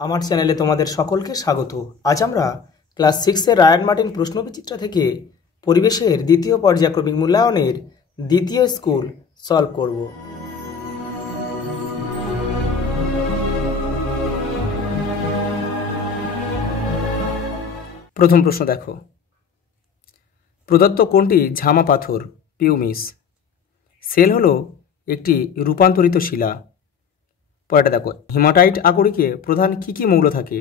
আমার চ্যানেলে তোমাদের সকলকে স্বাগত। আজ আমরা ক্লাস 6-এর রায়ান মার্টিন প্রশ্নবিচিত্রা থেকে পরিবেশের দ্বিতীয় পর্যায়ক্রমিক মূল্যায়নের দ্বিতীয় স্কুল সলভ করব। প্রথম প্রশ্ন দেখো, প্রদত্ত কোনটি ঝামা পাথর পিউমিস? সেল হলো একটি রূপান্তরিত শিলা। পরেরটা দেখো, হিমাটাইট আকরিকে প্রধান কী কী মৌল থাকে?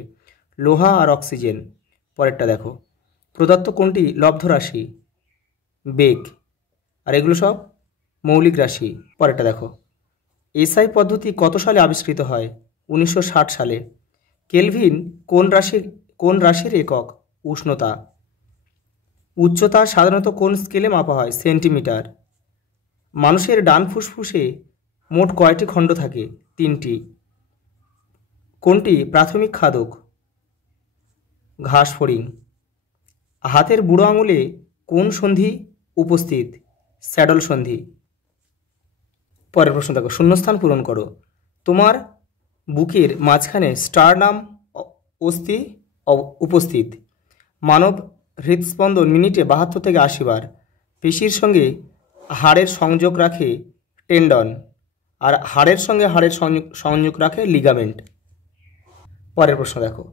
লোহা আর অক্সিজেন। পরেরটা দেখো, প্রদত্ত কোনটি লব্ধ রাশি? বেগ। আর এগুলো সব মৌলিক রাশি। পরেরটা দেখো, এসআই পদ্ধতি কত সালে আবিষ্কৃত হয়? 1960 সালে। কেলভিন কোন রাশির একক? উষ্ণতা। উচ্চতা সাধারণত কোন স্কেলে মাপা হয়? সেন্টিমিটার। মানুষের ডান ফুসফুসে মোট কয়টি খণ্ড থাকে? 3টি। কোনটি প্রাথমিক খাদক? ঘাস ফড়িং। হাতের বুড়ো আঙুলে কোন সন্ধি উপস্থিত? স্যাডল সন্ধি। পরের প্রশ্ন দেখো, শূন্যস্থান পূরণ করো। তোমার বুকের মাঝখানে স্টারনাম অস্থি উপস্থিত। মানব হৃদস্পন্দন মিনিটে 72 থেকে 80 বার। পেশির সঙ্গে হাড়ের সংযোগ রাখে টেন্ডন, আর হাড়ের সঙ্গে হাড়ের সংযোগ রাখে লিগামেন্ট। পরের প্রশ্ন দেখো,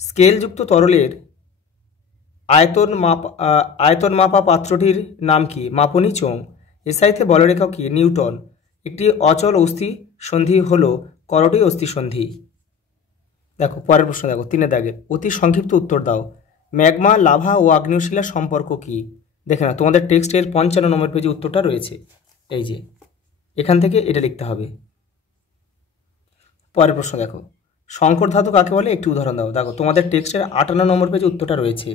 স্কেলযুক্ত তরলের আয়তন মাপা পাত্রটির নাম কি? মাপনী চোঙ। এসআইতে বলরেখা কি? নিউটন। একটি অচল অস্থি সন্ধি হলো করটি অস্থি সন্ধি। দেখো পরের প্রশ্ন দেখো, 3 দাগের অতি সংক্ষিপ্ত উত্তর দাও। ম্যাগমা, লাভা ও আগ্নেয়শিলার সম্পর্ক কি? দেখে না, তোমাদের টেক্সটের 55 নম্বর পেজে উত্তরটা রয়েছে। এই যে এখান থেকে এটা লিখতে হবে। পরের প্রশ্ন দেখো, সংকর ধাতু কাকে বলে? একটি উদাহরণ দাও। দেখো তোমাদের টেক্সটের 58 নম্বর পেজে উত্তরটা রয়েছে।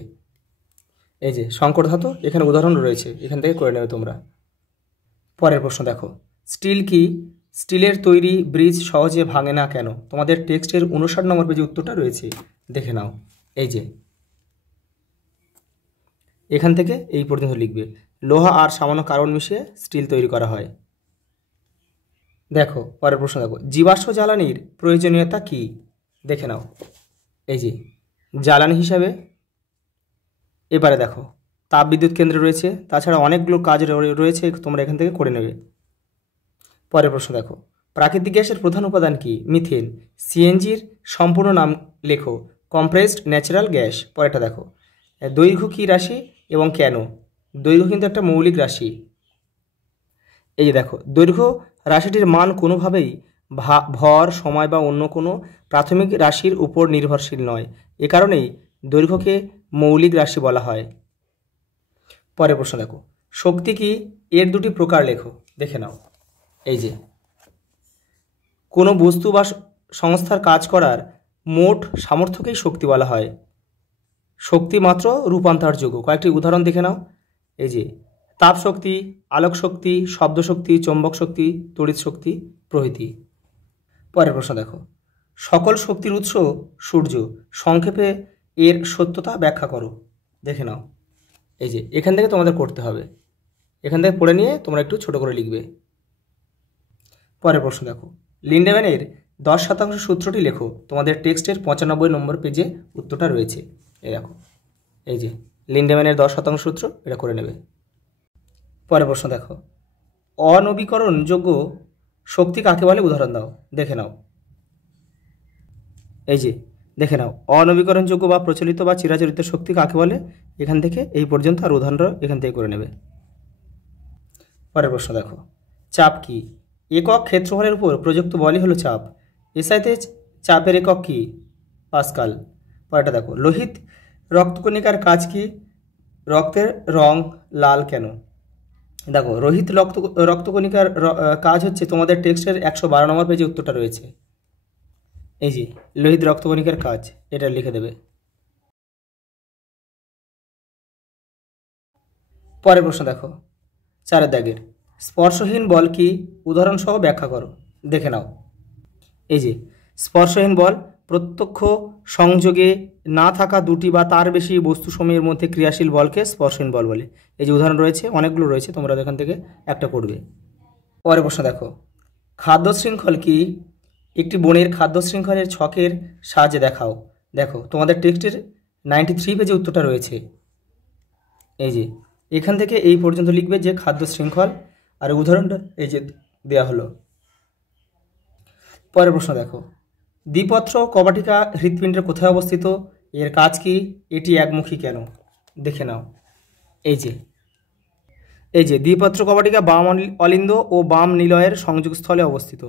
এই যে সংকর ধাতু, এখানে উদাহরণ রয়েছে, এখান থেকে করে নেবে তোমরা। পরের প্রশ্ন দেখো, স্টিল কি? স্টিলের তৈরি ব্রিজ সহজে ভাঙে না কেন? তোমাদের টেক্সটের 59 নম্বর পেজে উত্তরটা রয়েছে, দেখে নাও। এই যে এখান থেকে এই পর্যন্ত লিখবে। লোহা আর সামান্য কার্বন মিশিয়ে স্টিল তৈরি করা হয়। দেখো পরের প্রশ্ন দেখো, জীবাশ্ম জ্বালানির প্রয়োজনীয়তা কি? দেখে নাও। এই যে জ্বালানি হিসাবে। এবারে দেখো, তাপবিদ্যুৎ কেন্দ্র রয়েছে, তাছাড়া অনেকগুলো কাজ রয়েছে, তোমরা এখান থেকে করে নেবে। পরের প্রশ্ন দেখো, প্রাকৃতিক গ্যাসের প্রধান উপাদান কি? মিথেন। সিএনজির সম্পূর্ণ নাম লেখো। Compressed natural gas. পরেরটা দেখো, দৈর্ঘ্য কী রাশি এবং কেন? দৈর্ঘ্য কিন্তু একটা মৌলিক রাশি। এই যে দেখো, দৈর্ঘ্য রাশিটির মান কোনোভাবেই ভর, সময় বা অন্য কোনো প্রাথমিক রাশির উপর নির্ভরশীল নয়। এ কারণেই দৈর্ঘ্যকে মৌলিক রাশি বলা হয়। পরের প্রশ্ন দেখো, শক্তি কি? এর 2টি প্রকার লেখো। দেখে নাও। এই যে কোনো বস্তু বা সংস্থার কাজ করার মোট সামর্থ্যকেই শক্তি বলা হয়। শক্তি মাত্র রূপান্তরযোগ্য। কয়েকটি উদাহরণ দেখে নাও। এই যে তাপ শক্তি, আলোক শক্তি, শব্দ শক্তি, চৌম্বক শক্তি, তড়িৎ শক্তি প্রভৃতি। পরের প্রশ্ন দেখো, সকল শক্তির উৎস সূর্য। সংক্ষেপে এর সত্যতা ব্যাখ্যা করো। দেখে নাও। এই যে এখান থেকে তোমাদের করতে হবে, এখান থেকে পড়ে নিয়ে তোমরা একটু ছোট করে লিখবে। পরের প্রশ্ন দেখো, লিন্ডেম্যানের 10% সূত্রটি লেখো। তোমাদের টেক্সটের 95 নম্বর পেজে উত্তরটা রয়েছে। এই দেখো, এই যে লিন্ডেম্যানের 10% সূত্র, এটা করে নেবে। পরের প্রশ্ন দেখো, অনবীকরণযোগ্য শক্তি কাকে বলে? উদাহরণ দাও। দেখে নাও। এই যে দেখে নাও, অনবীকরণযোগ্য বা প্রচলিত বা চিরাচরিত শক্তি কাকে বলে? এখান থেকে এই পর্যন্ত আর উদাহরণ এখান থেকে করে নেবে। পরের প্রশ্ন দেখো, চাপ কি? একক ক্ষেত্রফলের উপর প্রযুক্ত বলই হলো চাপ। এসআইতে চাপের একক কি? পাস্কাল। পরেরটা দেখো, লোহিত রক্তকণিকার কাজ কি? রক্তের রং লাল কেন? দেখো, লোহিত রক্তকণিকার কাজ হচ্ছে, তোমাদের টেক্সটের 112 নম্বর পেজে উত্তরটা রয়েছে। এই যে লোহিত রক্তকণিকার কাজ, এটা লিখে দেবে। পরের প্রশ্ন দেখো, 4 দাগের স্পর্শহীন বল কি? উদাহরণ সহ ব্যাখ্যা করো। দেখে নাও। এই যে স্পর্শহীন বল প্রত্যক্ষ সংযোগে না থাকা 2টি বা তার বেশি বস্তুসমূহের মধ্যে ক্রিয়াশীল বলকে স্পর্শহীন বল বলে। এই যে উদাহরণ রয়েছে, অনেকগুলো রয়েছে, তোমরা এখান থেকে একটা পড়বে। পরের প্রশ্ন দেখো, খাদ্য শৃঙ্খল কি? একটি বনের খাদ্য শৃঙ্খলের ছকের সাহায্যে দেখাও। দেখো তোমাদের টেক্সটের 93 পেজে উত্তরটা রয়েছে। এই যে এখান থেকে এই পর্যন্ত লিখবে যে খাদ্য শৃঙ্খল, আর উদাহরণটা এই যে দেওয়া হলো। পরের প্রশ্ন দেখো, দ্বিপত্র কবাটিকা হৃৎপিণ্ডের কোথায় অবস্থিত? এর কাজ কি? এটি একমুখী কেন? দেখে নাও। এই যে দ্বিপত্র কবাটিকা বাম অলিন্দ ও বাম নিলয়ের সংযোগস্থলে অবস্থিত।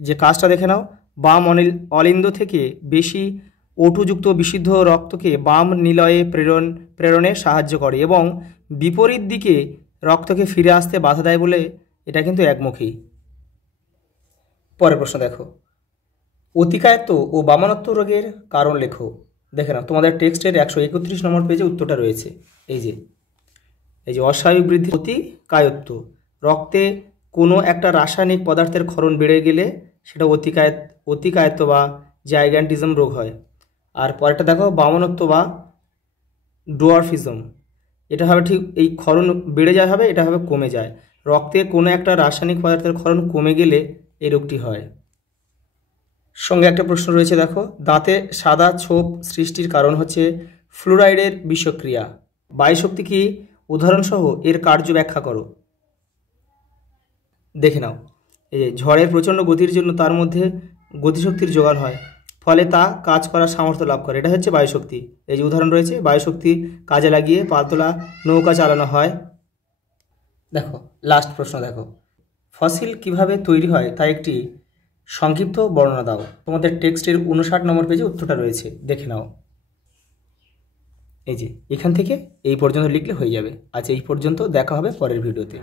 যে কাজটা দেখে নাও, বাম অলিন্দ থেকে বেশি ওটুযুক্ত বিশুদ্ধ রক্তকে বাম নিলয়ে প্রেরণে সাহায্য করে এবং বিপরীত দিকে রক্তকে ফিরে আসতে বাধা দেয় বলে এটা কিন্তু একমুখী। পরের প্রশ্ন দেখো, অতিকায়ত্ব ও বামনত্ব রোগের কারণ লেখো। দেখে নাও তোমাদের টেক্সটের 131 নম্বর পেজে উত্তরটা রয়েছে। এই যে অস্বাভাবিক বৃদ্ধি অতিকায়ত্ব, রক্তে কোনো একটা রাসায়নিক পদার্থের ক্ষরণ বেড়ে গেলে সেটা অতিকায়ত্ব বা জাইগ্যান্টিজম রোগ হয়। আর পরেরটা দেখো, বামনত্ব বা ডোয়ার্ফিজম, এটা হবে ঠিক এই ক্ষরণ বেড়ে যায় হবে, এটা হবে কমে যায়। রক্তে কোনো একটা রাসায়নিক পদার্থের ক্ষরণ কমে গেলে এই রোগটি হয়। সঙ্গে একটা প্রশ্ন রয়েছে দেখো, দাঁতে সাদা ছোপ সৃষ্টির কারণ হচ্ছে ফ্লুরাইডের বিষক্রিয়া। বায়ুশক্তি কি? উদাহরণসহ এর কার্য ব্যাখ্যা করো। দেখে নাও, এই যে ঝড়ের প্রচণ্ড গতির জন্য তার মধ্যে গতিশক্তির জোগান হয়, ফলে তা কাজ করার সামর্থ্য লাভ করে, এটা হচ্ছে বায়ুশক্তি। এই যে উদাহরণ রয়েছে, বায়ুশক্তি কাজে লাগিয়ে পালতোলা নৌকা চালানো হয়। দেখো লাস্ট প্রশ্ন দেখো, ফসিল কিভাবে তৈরি হয় তা একটি সংক্ষিপ্ত বর্ণনা দাও। তোমাদের টেক্সটের 59 নম্বর পেজে উত্তরটা রয়েছে, দেখে নাও। এই যে এখান থেকে এই পর্যন্ত লিখলে হয়ে যাবে। আচ্ছা, এই পর্যন্ত, দেখা হবে পরের ভিডিওতে।